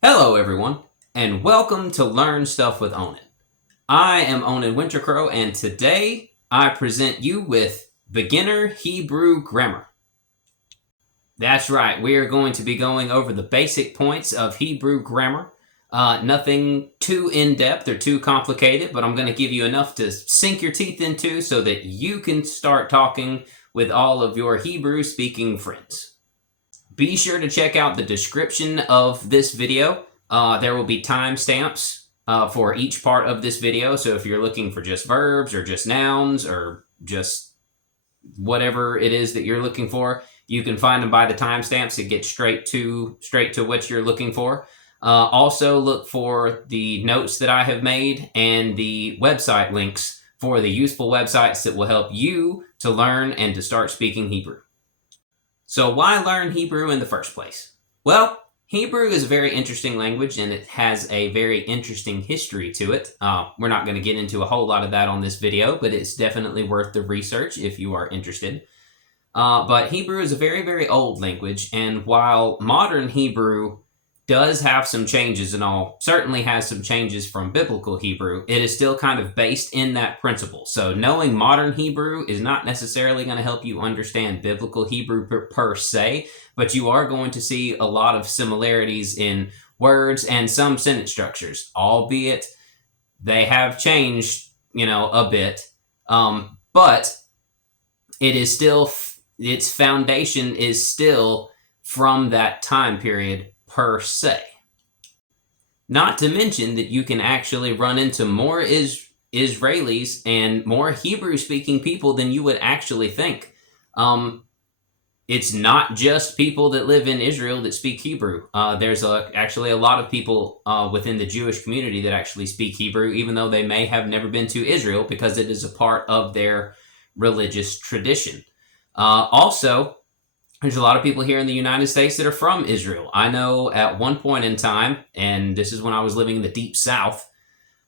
Hello, everyone, and welcome to Learn Stuff with Onen. I am Onen Wintercrow, and today I present you with Beginner Hebrew Grammar. That's right, we are going to be going over the basic points of Hebrew grammar. Nothing too in-depth or too complicated, but I'm going to give you enough to sink your teeth into so that you can start talking with all of your Hebrew-speaking friends. Be sure to check out the description of this video. There will be timestamps for each part of this video. So if you're looking for just verbs or just nouns or just whatever it is that you're looking for, you can find them by the timestamps to get straight to what you're looking for. Also look for the notes that I have made and the website links for the useful websites that will help you to learn and to start speaking Hebrew. So why learn Hebrew in the first place? Well, Hebrew is a very interesting language and it has a very interesting history to it. We're not going to get into a whole lot of that on this video, but it's definitely worth the research if you are interested. But Hebrew is a very, very old language, and while modern Hebrew does have some changes and all, certainly has some changes from biblical Hebrew, it is still kind of based in that principle. So knowing modern Hebrew is not necessarily going to help you understand biblical Hebrew per se, but you are going to see a lot of similarities in words and some sentence structures, albeit they have changed, a bit. But it is still, its foundation is still from that time period per se. Not to mention that you can actually run into more Israelis and more Hebrew-speaking people than you would actually think. It's not just people that live in Israel that speak Hebrew. There's actually a lot of people within the Jewish community that actually speak Hebrew, even though they may have never been to Israel, because it is a part of their religious tradition. Also, there's a lot of people here in the United States that are from Israel. I know at one point in time, and this is when I was living in the deep South,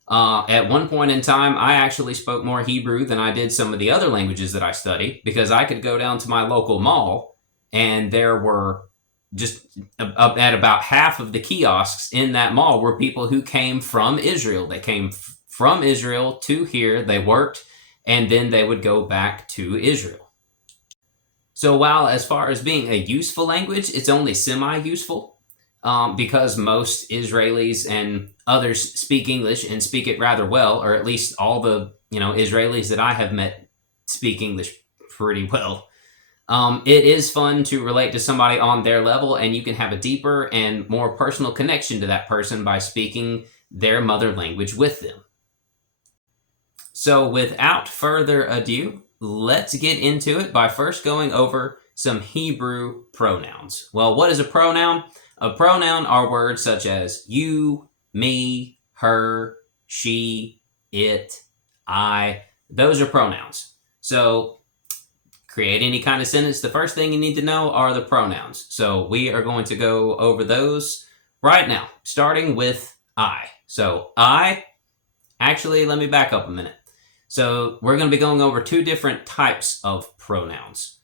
at one point in time, I actually spoke more Hebrew than I did some of the other languages that I studied, because I could go down to my local mall, and there were just at about half of the kiosks in that mall were people who came from Israel. They came from Israel to here, they worked, and then they would go back to Israel. So while as far as being a useful language, it's only semi-useful because most Israelis and others speak English and speak it rather well, or at least all the Israelis that I have met speak English pretty well. It is fun to relate to somebody on their level, and you can have a deeper and more personal connection to that person by speaking their mother language with them. So without further ado, let's get into it by first going over some Hebrew pronouns. Well, what is a pronoun? A pronoun are words such as you, me, her, she, it, I. Those are pronouns. So create any kind of sentence, the first thing you need to know are the pronouns. So we are going to go over those right now, starting with I. So I, actually, let me back up a minute. So we're going to be going over two different types of pronouns.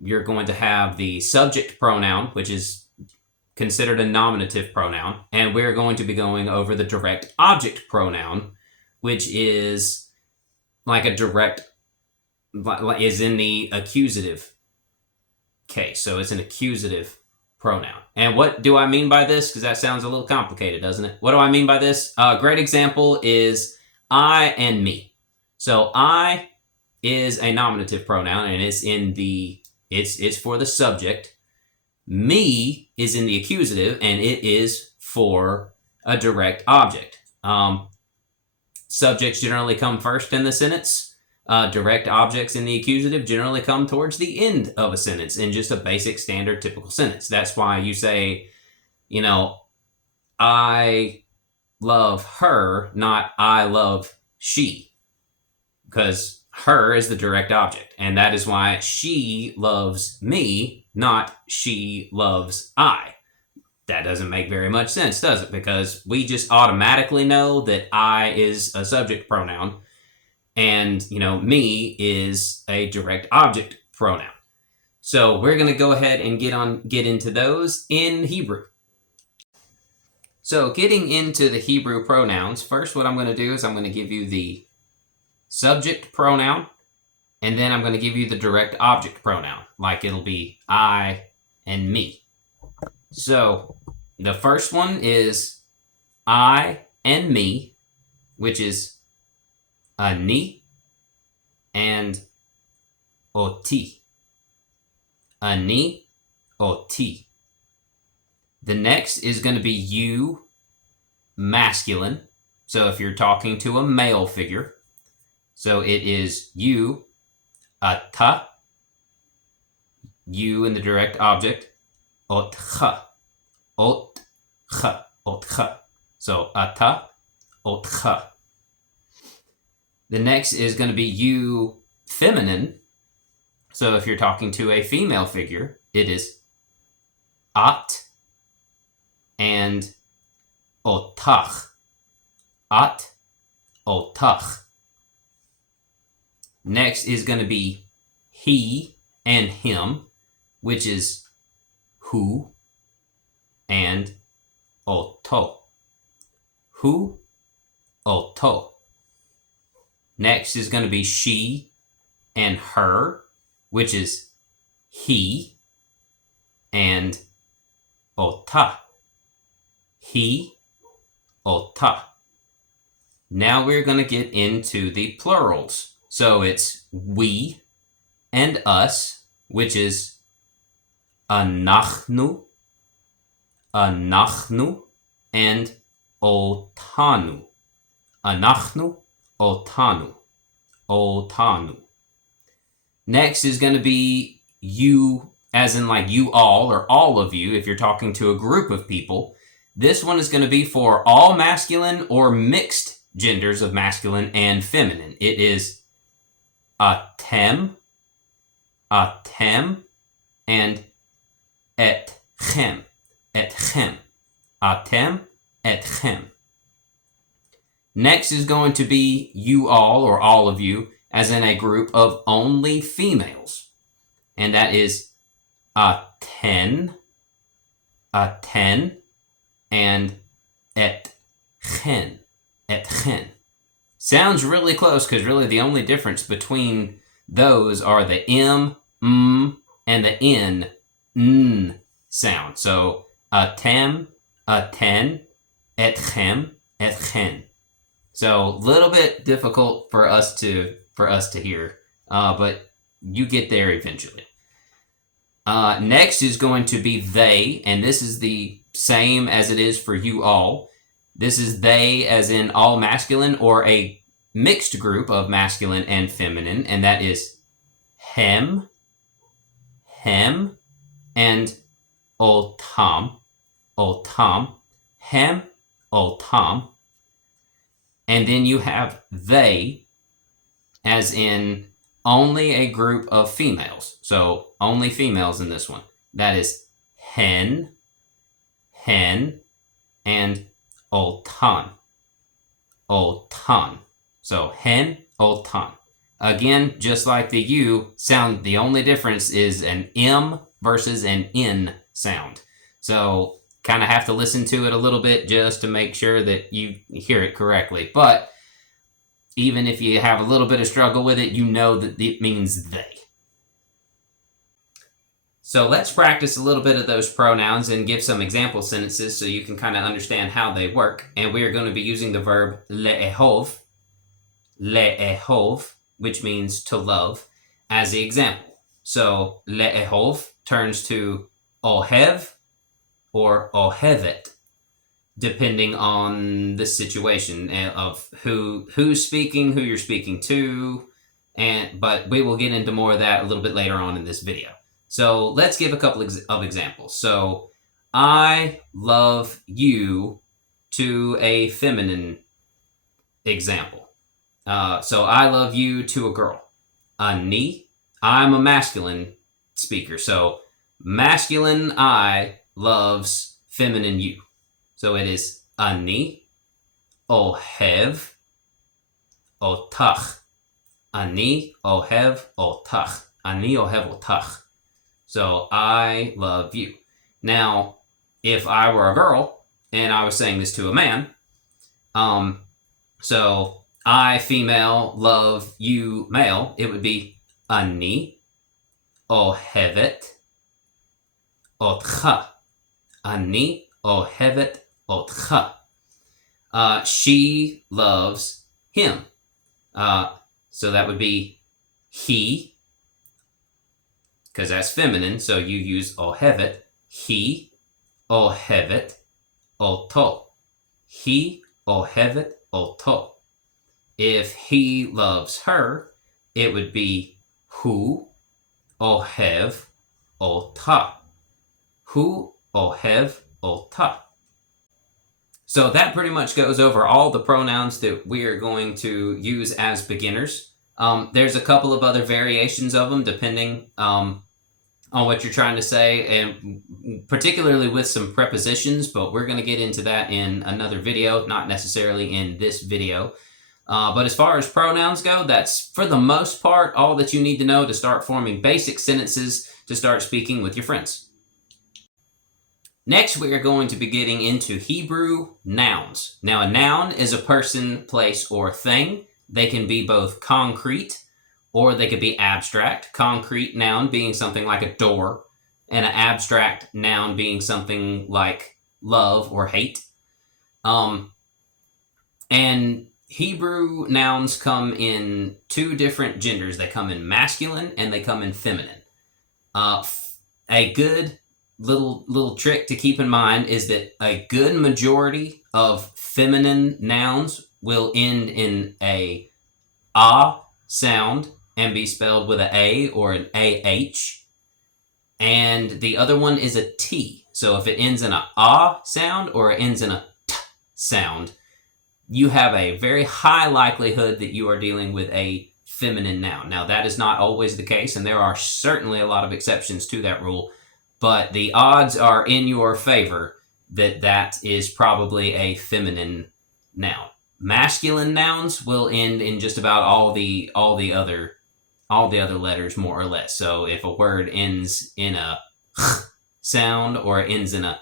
You're going to have the subject pronoun, which is considered a nominative pronoun, and we're going to be going over the direct object pronoun, which is like a direct, is in the accusative case. So it's an accusative pronoun. And what do I mean by this? Because that sounds a little complicated, doesn't it? What do I mean by this? A great example is I and me. So I is a nominative pronoun, and it's for the subject. Me is in the accusative, and it is for a direct object. Subjects generally come first in the sentence. Direct objects in the accusative generally come towards the end of a sentence in just a basic, standard, typical sentence. That's why you say, I love her, not I love she. Because her is the direct object, and that is why she loves me, not she loves I. That doesn't make very much sense, does it? Because we just automatically know that I is a subject pronoun, and, me is a direct object pronoun. So we're going to go ahead and get into those in Hebrew. So getting into the Hebrew pronouns, first what I'm going to do is I'm going to give you the subject pronoun, and then I'm going to give you the direct object pronoun, like it'll be I and me. So the first one is I and me, which is ani and oti. Ani, oti. The next is going to be you, masculine. So if you're talking to a male figure, so it is you, ata, you in the direct object, otcha, otcha, otcha. So ata, otcha. The next is going to be you, feminine. So if you're talking to a female figure, it is at and otach. At, otach. Next is going to be he and him, which is hu and oto. Hu, oto. Next is going to be she and her, which is he and ota. He, ota. Now we're going to get into the plurals. So it's we and us, which is anachnu, anachnu, and otanu. Anachnu, otanu, otanu. Next is going to be you, as in like you all or all of you, if you're talking to a group of people. This one is going to be for all masculine or mixed genders of masculine and feminine. It is atem, atem, and etchem, etchem. Atem, etchem. Next is going to be you all or all of you, as in a group of only females. And that is aten, aten, and etchen, etchen. Sounds really close because really the only difference between those are the m, and the n sound. So atem, aten, etchem, etchen. So a little bit difficult for us to hear, but you get there eventually. Next is going to be they, and this is the same as it is for you all. This is they as in all masculine or a mixed group of masculine and feminine, and that is hem, hem, and otam, otam, hem, otam. And then you have they as in only a group of females. So only females in this one. That is hen, hen, and otan, otan. So hen, otan. Again, just like the U sound, the only difference is an M versus an N sound. So kind of have to listen to it a little bit just to make sure that you hear it correctly. But even if you have a little bit of struggle with it, you know that it means they. So let's practice a little bit of those pronouns and give some example sentences so you can kind of understand how they work. And we are going to be using the verb le'ehov, which means to love, as the example. So le'ehov turns to ohev or ohevet, depending on the situation of who's speaking, who you're speaking to, but we will get into more of that a little bit later on in this video. So let's give a couple of examples. So I love you to a feminine example. So I love you to a girl. Ani, I'm a masculine speaker. So masculine I loves feminine you. So it is ani ohev otach. Ani ohev otach. Ani ohev otach. So I love you. Now, if I were a girl, and I was saying this to a man, so I, female, love, you, male, it would be אני אוהבת אותך. אני אוהבת אותך. She loves him. So that would be he, because that's feminine, so you use אוהבת. He אוהבת אותו. He אוהבת אותו. If he loves her, it would be הוא אוהב אותה. הוא אוהב אותה. So that pretty much goes over all the pronouns that we are going to use as beginners. There's a couple of other variations of them depending on what you're trying to say, and particularly with some prepositions, but we're going to get into that in another video, not necessarily in this video. But as far as pronouns go, that's for the most part all that you need to know to start forming basic sentences to start speaking with your friends. Next, we are going to be getting into Hebrew nouns. Now, a noun is a person, place, or thing. They can be both concrete or they could be abstract. Concrete noun being something like a door, and an abstract noun being something like love or hate. And Hebrew nouns come in two different genders. They come in masculine and they come in feminine. A good little trick to keep in mind is that a good majority of feminine nouns will end in a sound and be spelled with an A or an AH. And the other one is a T. So if it ends in a sound or it ends in a T sound, you have a very high likelihood that you are dealing with a feminine noun. Now, that is not always the case, and there are certainly a lot of exceptions to that rule, but the odds are in your favor that that is probably a feminine noun. Masculine nouns will end in just about all the other letters, more or less. So if a word ends in a sound or it ends in a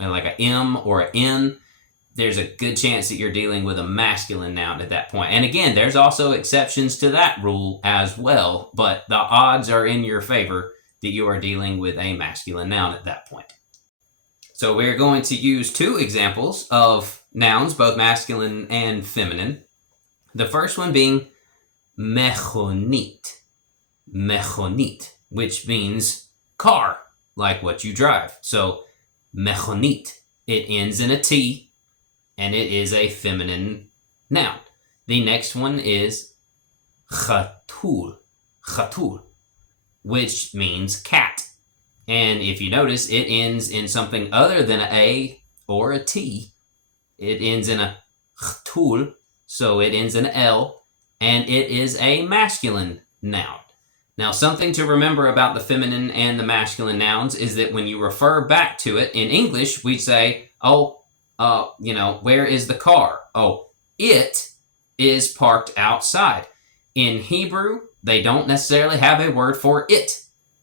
like a M or an N, there's a good chance that you're dealing with a masculine noun at that point. And again, there's also exceptions to that rule as well, but the odds are in your favor that you are dealing with a masculine noun at that point. So we're going to use two examples of nouns, both masculine and feminine. The first one being mechonit. Mechonit, which means car, like what you drive. So mechonit, it ends in a T, and it is a feminine noun. The next one is chatul. Chatul, which means cat. And if you notice, it ends in something other than an A or a T. It ends in a chatul, so it ends in an L, and it is a masculine noun. Now, something to remember about the feminine and the masculine nouns is that when you refer back to it, in English, we say, where is the car? Oh, it is parked outside. In Hebrew, they don't necessarily have a word for it.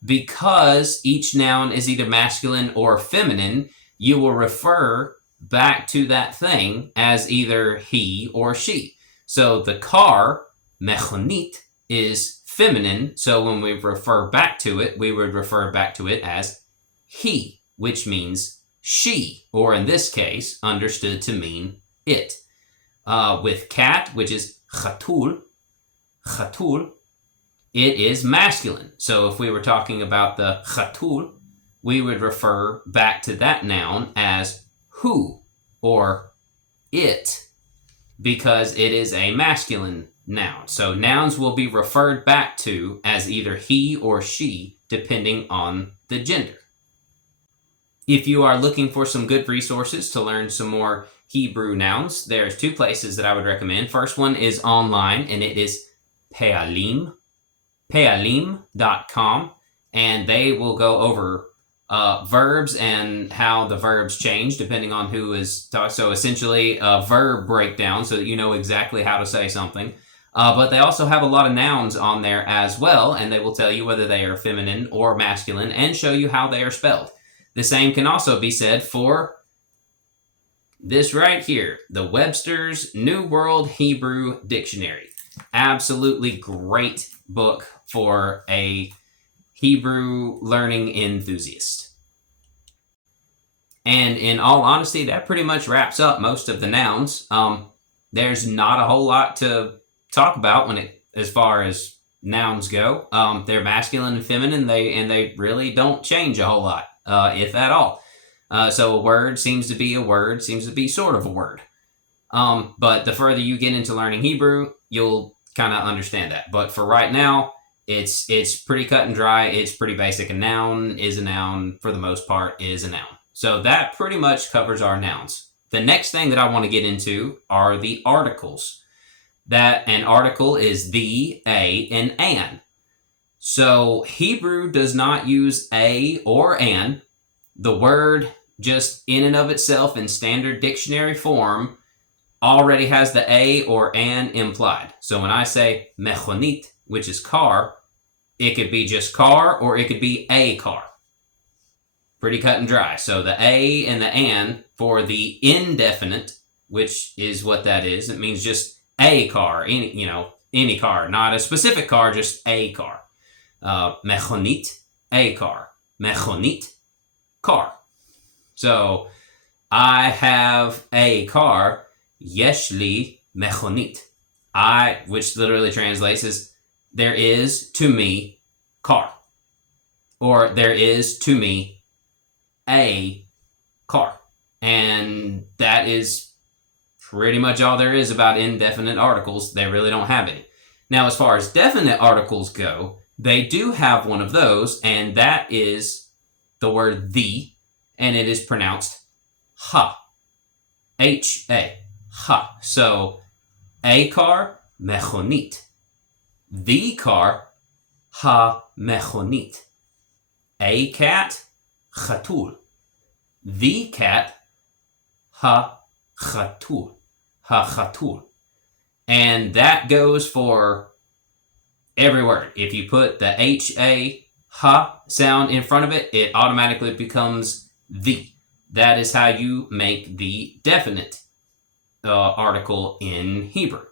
Because each noun is either masculine or feminine, you will refer back to that thing as either he or she. So the car, mechonit, is feminine. So when we refer back to it, we would refer back to it as he, which means she, or in this case, understood to mean it. With cat, which is chatul, it is masculine. So if we were talking about the chatul, we would refer back to that noun as who or it, because it is a masculine noun. So nouns will be referred back to as either he or she, depending on the gender. If you are looking for some good resources to learn some more Hebrew nouns, there's two places that I would recommend. First one is online, and it is Pealim.com, and they will go over verbs and how the verbs change depending on who is talking. So essentially a verb breakdown so that you know exactly how to say something. But they also have a lot of nouns on there as well, and they will tell you whether they are feminine or masculine and show you how they are spelled. The same can also be said for This right here, the Webster's New World Hebrew Dictionary. Absolutely great book for a Hebrew learning enthusiast. And in all honesty, that pretty much wraps up most of the nouns. There's not a whole lot to talk about as far as nouns go. They're masculine and feminine, they really don't change a whole lot, if at all. So a word seems to be a word, seems to be sort of a word. But the further you get into learning Hebrew, you'll kind of understand that. But for right now, it's pretty cut and dry. It's pretty basic. A noun is a noun, for the most part, is a noun. So that pretty much covers our nouns. The next thing that I want to get into are the articles. That an article is the, a, and an. So Hebrew does not use a or an. The word just in and of itself in standard dictionary form already has the a or an implied. So when I say mechonit, which is car, it could be just car or it could be a car. Pretty cut and dry. So the a and the an for the indefinite, which is what that is. It means just a car, any car, not a specific car, just a car. Mechonit, a car. Mechonit, car. So I have a car. Yesh li mechonit. Which literally translates as there is to me car. Or there is to me a car. And that is pretty much all there is about indefinite articles. They really don't have any. Now, as far as definite articles go, they do have one of those, and that is the word the, and it is pronounced ha. H-A. Ha. So, a car, mechonit. The car, ha mechonit. A cat, chatul. The cat, ha chatul. Ha chatul. And that goes for every word. If you put the H-A, ha sound in front of it, it automatically becomes the. That is how you make the definite article in Hebrew.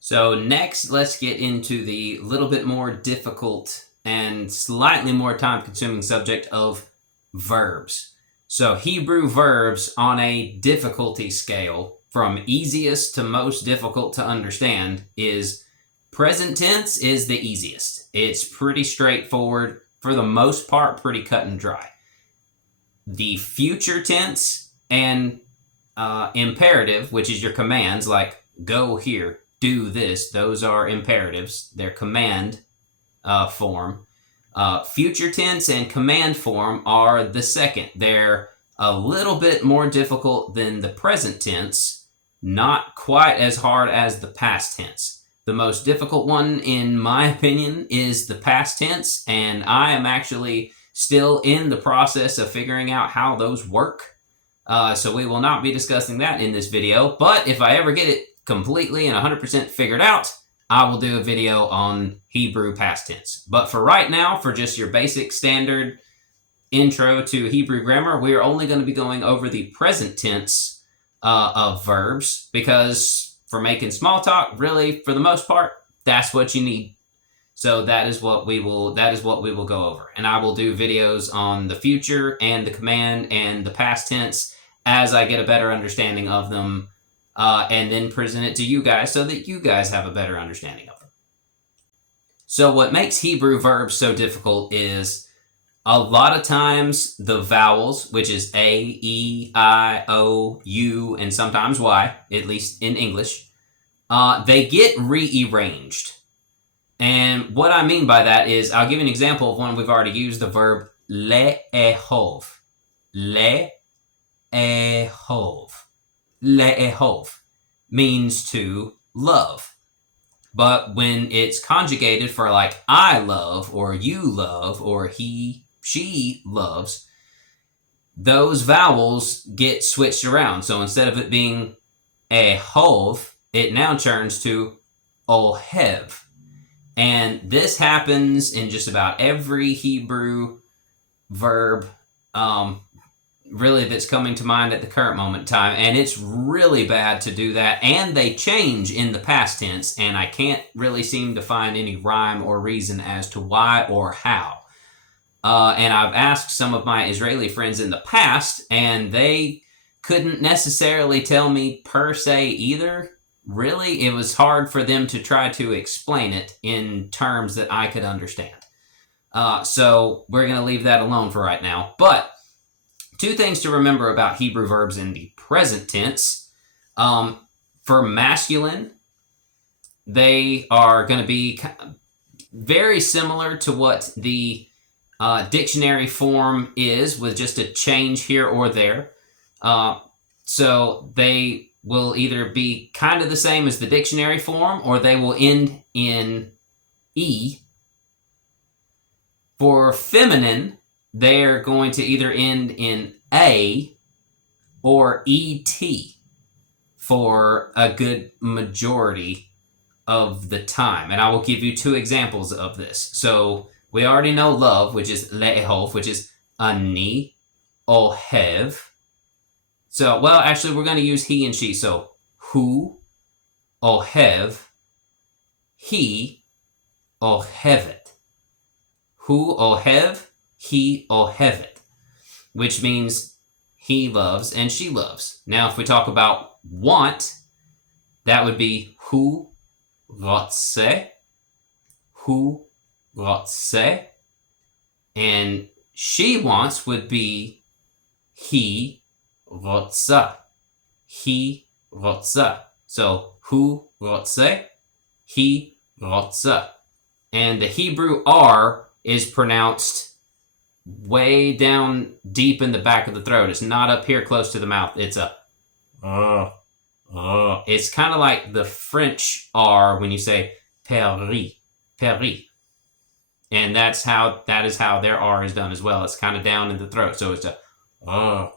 So next, let's get into the little bit more difficult and slightly more time-consuming subject of verbs. So Hebrew verbs on a difficulty scale from easiest to most difficult to understand is present tense is the easiest. It's pretty straightforward, for the most part, pretty cut and dry. The future tense and imperative, which is your commands like go here, do this, those are imperatives. They're command form. Future tense and command form are the second. They're a little bit more difficult than the present tense, not quite as hard as the past tense. The most difficult one, in my opinion, is the past tense, and I am actually still in the process of figuring out how those work. So we will not be discussing that in this video, but if I ever get it completely and 100% figured out, I will do a video on Hebrew past tense. But for right now, for just your basic standard intro to Hebrew grammar, we are only going to be going over the present tense of verbs, because for making small talk, really, for the most part, that's what you need. So that is what we will go over. And I will do videos on the future and the command and the past tense as I get a better understanding of them, and then present it to you guys so that you guys have a better understanding of them. So what makes Hebrew verbs so difficult is a lot of times the vowels, which is A, E, I, O, U, and sometimes Y, at least in English, they get rearranged. And what I mean by that is, I'll give you an example of one we've already used, the verb le'ehov. Le'ehov. Le'ehov means to love. But when it's conjugated for like I love or you love or he, she loves, those vowels get switched around. So instead of it being ehov, it now turns to ohev. And this happens in just about every Hebrew verb, really that's coming to mind at the current moment in time, and it's really bad to do that, and they change in the past tense, and I can't really seem to find any rhyme or reason as to why or how. And I've asked some of my Israeli friends in the past, and they couldn't necessarily tell me per se either. Really, it was hard for them to try to explain it in terms that I could understand. So we're going to leave that alone for right now. But two things to remember about Hebrew verbs in the present tense. For masculine, they are going to be very similar to what the dictionary form is, with just a change here or there. So they will either be kind of the same as the dictionary form, or they will end in E. For feminine, they're going to either end in A or ET for a good majority of the time. And I will give you two examples of this. So we already know love, which is le'ehov, which is ani ohev. So, well, actually, we're going to use he and she. So, hu ohev, he ohevet. Hu ohev, he ohevet, which means he loves and she loves. Now, if we talk about want, that would be hu rotse, hu rotse, and she wants would be he rotsa, he rotsa. So hu rotse, he rotsa. And the Hebrew R is pronounced way down deep in the back of the throat. It's not up here close to the mouth. It's a It's kind of like the French R when you say Paris, Paris. And that is how their R is done as well. It's kind of down in the throat. So it's a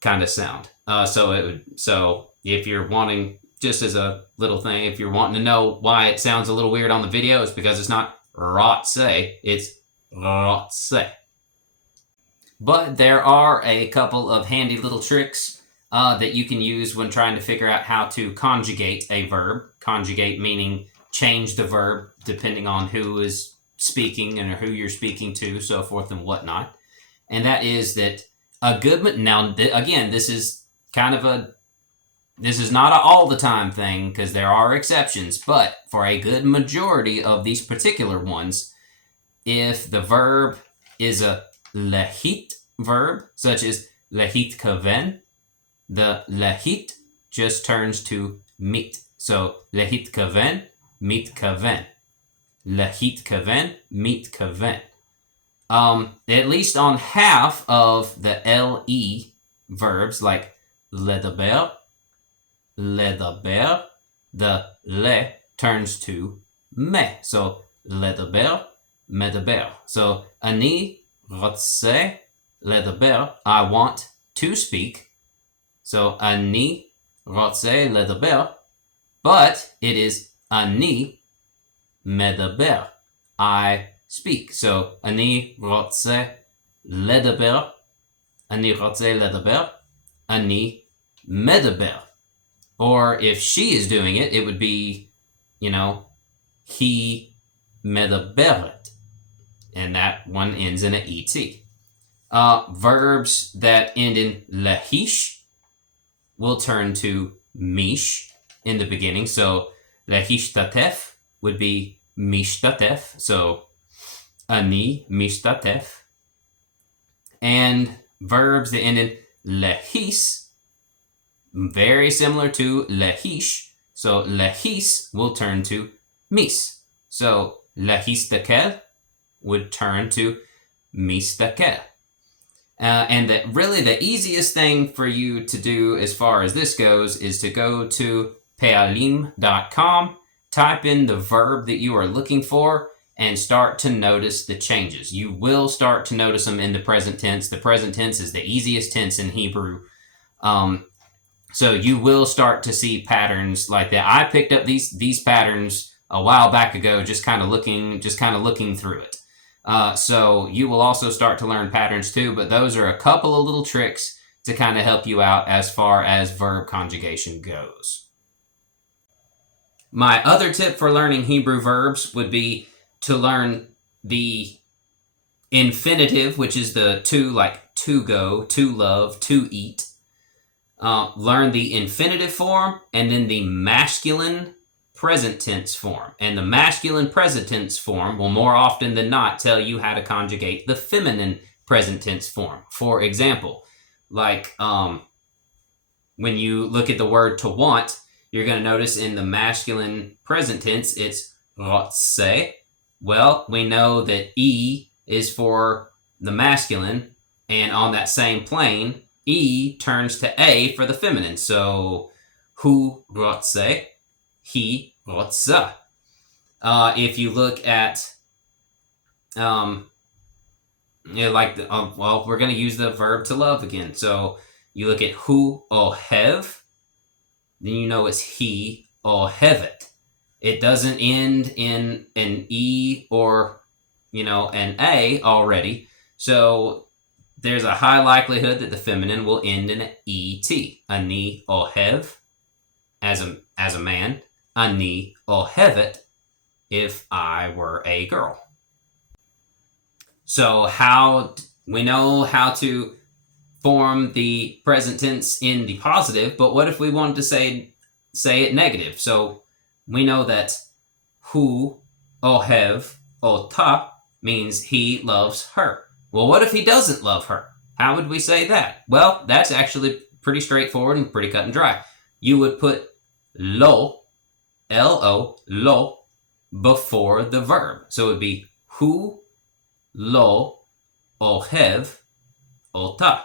kind of sound. So if you're wanting, just as a little thing, if you're wanting to know why it sounds a little weird on the video, it's because it's not rotse, it's rotse. But there are a couple of handy little tricks that you can use when trying to figure out how to conjugate a verb. Conjugate meaning change the verb depending on who is speaking and who you're speaking to, so forth and whatnot. And that is that a good... Now, again, this is not an all the time thing, because there are exceptions, but for a good majority of these particular ones, if the verb is a lehit verb, such as lehit kaven, the lehit just turns to mit. So lehit kaven, mit kaven. Lehit kaven, mit kaven. At least on half of the le verbs, like ledaber, ledaber, the le turns to me. So ledaber, medaber. So ani rotse ledaber, I want to speak. So ani rotse ledaber, but it is ani medaber, I speak. So ani rotse ledaber, ani rotse ledaber, ani medaber. Or if she is doing it, it would be, he medaberet. And that one ends in an et. Verbs that end in lehish will turn to mish in the beginning. So lehishtatef would be mishtatef. So ani mishtatef. And verbs that end in lehis, very similar to lehish. So lehis will turn to mis. So lehistakel would turn to mistakel. And really the easiest thing for you to do as far as this goes is to go to pealim.com, type in the verb that you are looking for, and start to notice the changes. You will start to notice them in the present tense. The present tense is the easiest tense in Hebrew. So you will start to see patterns like that. I picked up these patterns a while back ago, just kind of looking through it. So you will also start to learn patterns too, but those are a couple of little tricks to kind of help you out as far as verb conjugation goes. My other tip for learning Hebrew verbs would be to learn the infinitive, which is the to, like to go, to love, to eat. Learn the infinitive form and then the masculine present tense form. And the masculine present tense form will more often than not tell you how to conjugate the feminine present tense form. For example, like when you look at the word to want, you're going to notice in the masculine present tense, it's rotse. Well, we know that E is for the masculine, and on that same plane, E turns to A for the feminine. So, hu rotse, he rotsa. If you look at, well, we're going to use the verb to love again. So, you look at hu ohev, then you know it's he ohevet. It doesn't end in an E or, an A already. So there's a high likelihood that the feminine will end in an ET. Ani ohev, as a man. Ani ohevet, if I were a girl. So we know how to form the present tense in the positive, but what if we wanted to say it negative? So we know that hu ohev ota means he loves her. Well, what if he doesn't love her? How would we say that? Well, that's actually pretty straightforward and pretty cut and dry. You would put lo, L-O, lo, before the verb. So it would be hu lo ohev ota.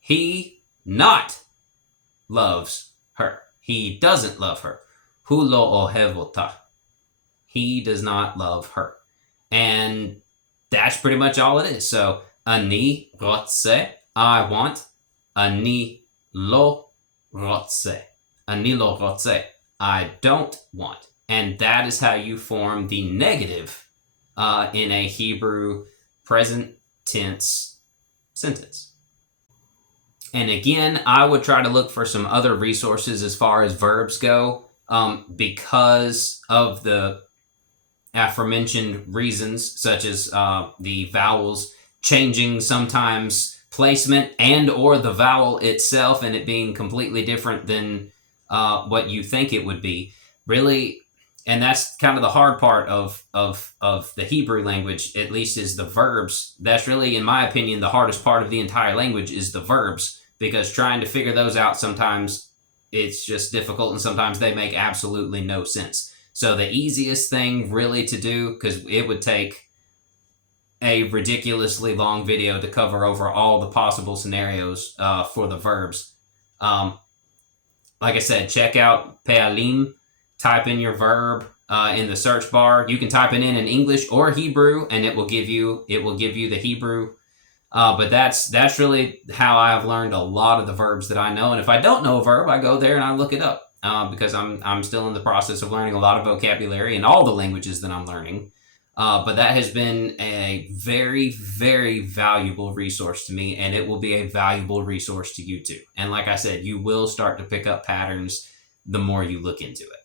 He not loves her. He doesn't love her. Hu lo ohev ota. He does not love her. And that's pretty much all it is. So, ani rotse, I want. Ani lo rotse. Ani lo rotse, I don't want. And that is how you form the negative in a Hebrew present tense sentence. And again, I would try to look for some other resources as far as verbs go, because of the aforementioned reasons, such as the vowels changing sometimes placement and or the vowel itself and it being completely different than what you think it would be. Really, and that's kind of the hard part of the Hebrew language, at least, is the verbs. That's really, in my opinion, the hardest part of the entire language is the verbs, because trying to figure those out sometimes it's just difficult and sometimes they make absolutely no sense. So the easiest thing really to do, because it would take a ridiculously long video to cover over all the possible scenarios for the verbs. Like I said, check out Pe'alim, type in your verb in the search bar. You can type it in English or Hebrew, and it will give you the Hebrew. But that's really how I've learned a lot of the verbs that I know. And if I don't know a verb, I go there and I look it up because I'm still in the process of learning a lot of vocabulary in all the languages that I'm learning. But that has been a very, very valuable resource to me, and it will be a valuable resource to you too. And like I said, you will start to pick up patterns the more you look into it.